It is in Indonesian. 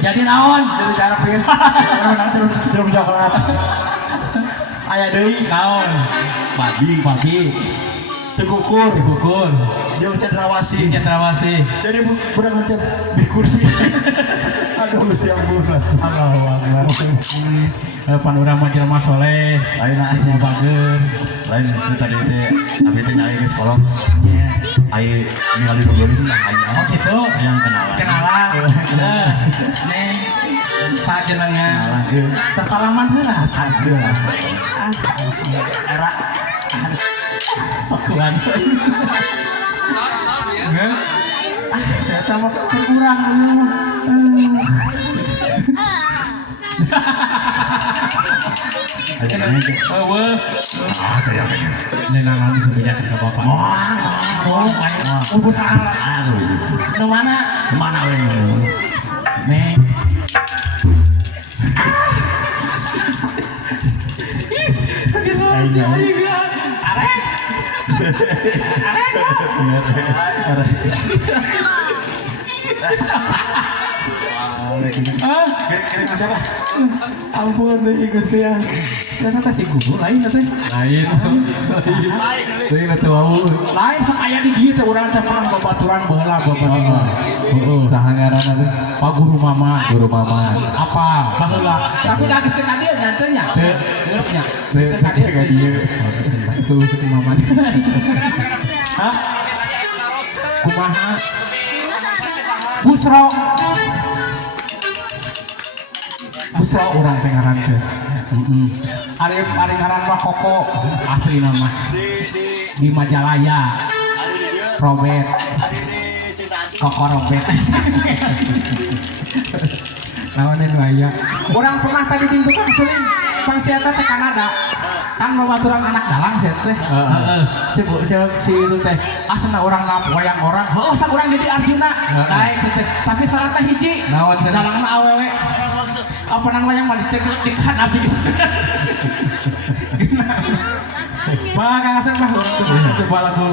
Jadi naon? Jadi carpin. Menang jeruk coklat. Aya deui. Naon? Babi. Tegukur. Jeung cendrawasih. Jadi budak nanti di kursi. Aduh siang bulan. Allahu Akbar. Pan urang mah jelema soleh. Lain aya bageun. Lain itu tadi teh abi teh nyai geus kolong. Ai ningali dulu sudah aya. Oh gitu. Yang kenalan. Neng sajenengan. Kenalan. Sasalaman heula. Aduh. Era Sokuan. Saya tahu kurang dulu. Nenang sebanyak ke bapak. Oh, salah. Nu mana? Mana we? Neng. Kira-kira siapa? Ampun deh Gusti ya. Saya kasih guru lain teh. Lain tahu. Lain sok aya di dieu teh urang teh pernah babaturan baheula babat. Saha ngaranna teh? Pak Guru Mama. Apa? Baheula. Tapi da geus teh ka dieu nya teh nya. Geus nya. Teh ka dieu. Itu si Mama. Hah? Kumaha? Busro urang teh ngaran teh. Ari ngaran mah Koko asli nama. Di Majalaya. Robert. Koko Robert. Lawanin waya. Urang pernah tadi di tukang suling pangsiata teh Kanada. Kan babaturan anak dalang saya teh. Cek si itu teh asna urang wayang orang. Heuh sak urang jadi Arjuna. Lain teh. Tapi syaratnya hiji. Naon cenah? Dalangna awewe. Apa nang wayang mah dicek di kan abdi gitu. Mah Kang Asep mah coba lagu.